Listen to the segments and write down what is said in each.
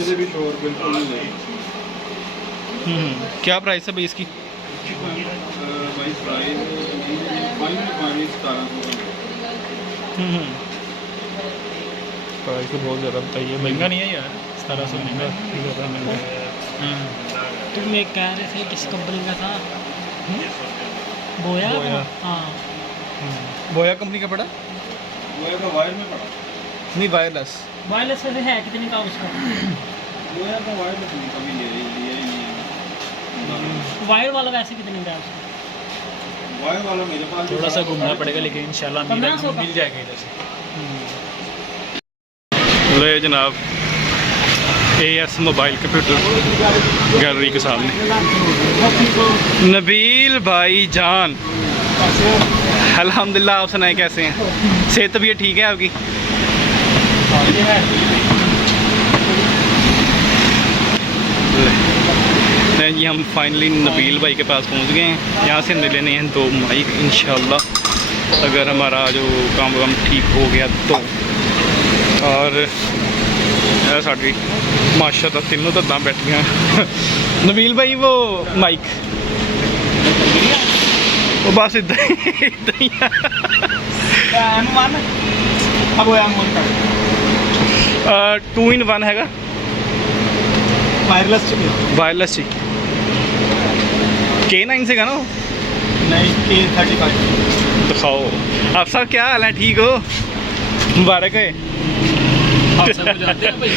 ਇਹਦੇ ਵੀ ਸ਼ੋਰ ਬਿਲਕੁਲ ਨਹੀਂ ਹੈ। क्या प्राइस है भाई इसकी? ਬਾਈ ਪ੍ਰਾਈਸ ਪਾਣੀ 1700 प्राइस तो बहुत ज़्यादा बताइए, महंगा नहीं है यार, 1700 महंगा ज़्यादा महंगा है। तुम एक कह रहे थे किस कंपनी का था? बोया? बोया। हाँ। बोया कंपनी का पड़ा? वो है वायर में पड़ा। नहीं, वायरलेस। वायरलेस वैसे है कितने का उसका? वो है तो वायर में कभी लिया ही नहीं है। वायर वाला वैसे कितने का है उसका? वायर वाला मेरे पास थोड़ा सा घूमना पड़ेगा, लेकिन इंशाल्लाह 1500 का मिल जाएगा इधर से। ले जनाब, AS मोबाइल कंप्यूटर गैलरी के सामने नबील भाई जान, अल्हम्दुलिल्लाह। आप सुनाए कैसे हैं? सेहत तबीयत ठीक है आपकी? जी हम फाइनली नबील भाई के पास पहुंच गए हैं। यहाँ से हमने लेने हैं 2 माइक इंशाल्लाह, अगर हमारा जो काम ठीक हो गया तो। और साड़ी माशाल्लाह तीनों तो बैठियाँ। नबील भाई वो माइक वो बस इदा ही 2 in 1 हैगा, वायरलेस ही। K9 से का ना? नहीं, K35। दिखाओ। आप सब क्या हाल है, ठीक हो? मुबारक है। आप सबको जानते हैं भाई?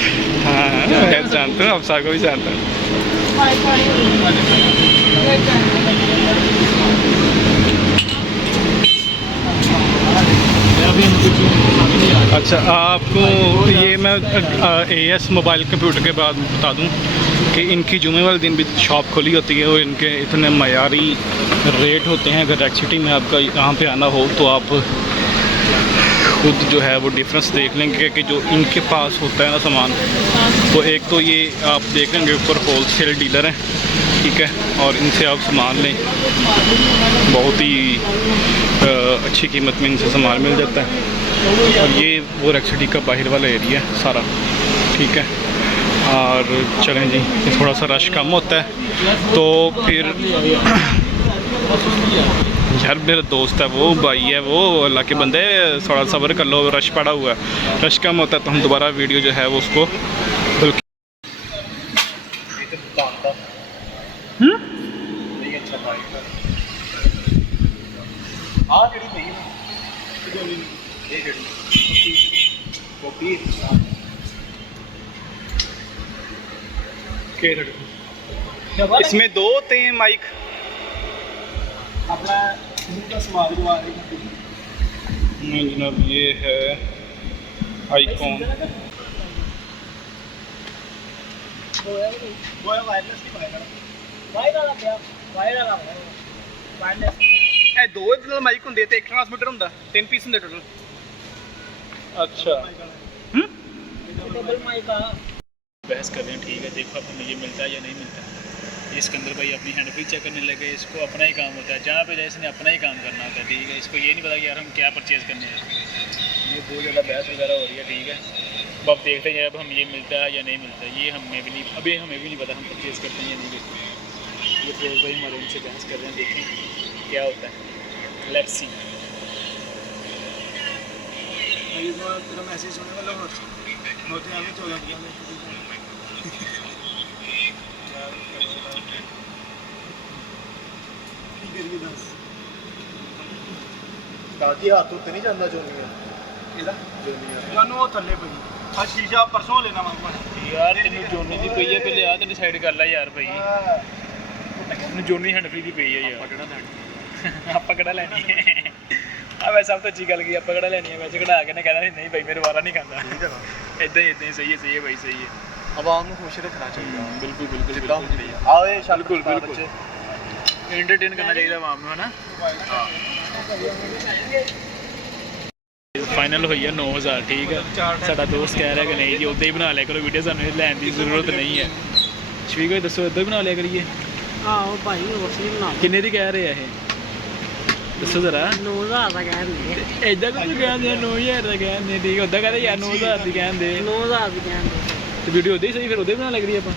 हाँ मैं जानता हूँ, आप सबको भी जानता हूँ। अच्छा, आपको ये मैं AS मोबाइल कंप्यूटर के बाद बता दूं कि इनकी जुमे वाले दिन भी शॉप खुली होती है और इनके इतने मयारी रेट होते हैं। अगर रेड सिटी में आपका यहाँ पे आना हो तो आप खुद जो है वो डिफरेंस देख लेंगे कि जो इनके पास होता है ना सामान, तो एक तो ये आप देख लेंगे ऊपर होलसेल डीलर हैं, ठीक है, और इनसे आप सामान लें, बहुत ही अच्छी कीमत में इनसे सामान मिल जाता है। और ये वो रेड सिटी का बाहर वाला एरिया है सारा, ठीक है। और चलें जी, थोड़ा सा रश कम होता है तो फिर यार मेरा दोस्त है वो भाई है वो, अल्लाह के बंदे थोड़ा सब्र कर लो, रश पड़ा हुआ है, रश कम होता है तो हम दोबारा वीडियो जो है वो उसको इसमें 2 होते हैं माइक। अपना इनका समाज जो आ रही है जनाब ये है आईकॉन, वो है वायरलेस की वायर वाला क्या? वायर वाला वायरलेस। ਇਹ 2 ਮਾਈਕ ਹੁੰਦੇ ਤੇ ਇੱਕ ਟਰਾਂਸਮਿਟਰ ਹੁੰਦਾ, 3 ਪੀਸ ਹੁੰਦੇ ਟੋਟਲ। अच्छा डबल माइक का बहस कर रहे हैं, ठीक है, देखो अब हमें ये मिलता है या नहीं मिलता। ये सिकंदर भाई अपनी हैंड फ्री चेक करने लगे, इसको अपना ही काम होता है, जहाँ पे जाए इसने अपना ही काम करना होता है, ठीक है। इसको ये नहीं पता कि यार हम क्या परचेज़ करने हैं, ये बहुत ज़्यादा बहस वगैरह हो रही है, ठीक है। अब आप देखते हैं अब हम ये मिलता है या नहीं मिलता, ये हमें भी नहीं, अभी हमें भी नहीं पता हम परचेज़ करते हैं या नहीं करते। ये फिरोज भाई हमारे उनसे बहस कर रहे हैं, देखें क्या होता है, लेट्स सी। तेरा मैसेज होने वाला होते हैं 14 दादी हाथ तो नहीं जाना जोनिया ਇਹਦਾ ਜਾਨੂੰ ਉਹ ਥੱਲੇ ਪਈ ਆ ਸ਼ੀਸ਼ਾ ਪਰਸੋਂ ਲੈਣਾ ਮੈਂ ਯਾਰ ਤੈਨੂੰ ਜੋਨੀ ਦੀ ਪਈ ਹੈ, ਪਹਿਲੇ ਆ ਤੇ ਡਿਸਾਈਡ ਕਰ ਲੈ ਯਾਰ ਭਾਈ, ਤੈਨੂੰ ਜੋਨੀ ਹੈਂਡ ਫ੍ਰੀ ਦੀ ਪਈ ਹੈ ਯਾਰ। ਆਪਾਂ ਕਿਹੜਾ ਲੈਣੀ ਹੈ? ਆ ਵੈਸੇ ਸਭ ਤੋਂ ਅੱਛੀ ਗੱਲ ਕੀ ਆਪਾਂ ਕਿਹੜਾ ਲੈਣੀ ਹੈ, ਵੈਸੇ ਕਢਾ ਕੇ ਨੇ ਕਹਿਣਾ ਨਹੀਂ ਭਾਈ ਮੇਰੇ ਵਾਰਾ ਨਹੀਂ ਖਾਂਦਾ, ਇਦਾਂ ਹੀ ਸਹੀ ਹੈ ਭਾਈ, ਸਹੀ ਹੈ। ਆਵਾਮ ਨੂੰ ਖੁਸ਼ ਰੱਖਣਾ ਚਾਹੀਦਾ, ਬਿਲਕੁਲ ਬਿਲਕੁਲ ਜਿੱਦਾਂ ਹੁੰਦੀ ਆ ਆਏ ਬਿਲਕੁਲ एंटरटेन करना चाहिए आवाम में, है ना। फाइनल हुई है 9000, ठीक है। साडा दोस्त कह रहा है कि नहीं जी उदा ही बना लिया करो वीडियो, सानू लैन की जरूरत नहीं है। शफीक भाई दसो उदा ही बना लिया करिए। ਆਹੋ ਭਾਈ ਉਸੇ ਬਣਾ किन्ने दी कह रहे हैं ये दसो जरा। 9000 ਦਾ ਕਹਿੰਦੇ इदा कुछ कहते 9000 का कहते, ठीक है, उदा कहते यार 9000 की कहते 9000 ਦੀ ਕਹਿੰਦੇ ਤੇ ਵੀਡੀਓ ਉਹਦੇ ਹੀ ਸਹੀ, ਫਿਰ ਉਹਦੇ ਬਣਾ ਲੱਗ ਰਹੀ ਆਪਾਂ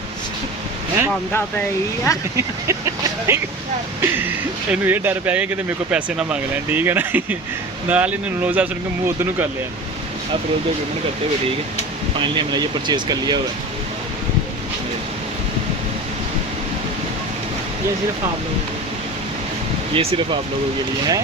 ਹੈ। ਆਉਂਦਾ ਤਾਂ ਹੀ ਆ। ਇਹਨੂੰ ਇਹ ਡਰ ਪੈ ਗਿਆ ਕਿਤੇ ਮੇਰੇ ਕੋਲ ਪੈਸੇ ਨਾ ਮੰਗ ਲੈਣ, ਠੀਕ ਹੈ ਨਾ। ਨਾਲ ਇਹਨੇ नोज़ा सुन के मुँह उधर ਨੂੰ कर लिया। आप रोज पेमेंट करते हुए ठीक है। फाइनली हमने ये परचेज कर लिया हुआ है। ये सिर्फ आप लोगों को, ये सिर्फ आप लोगों के लिए है।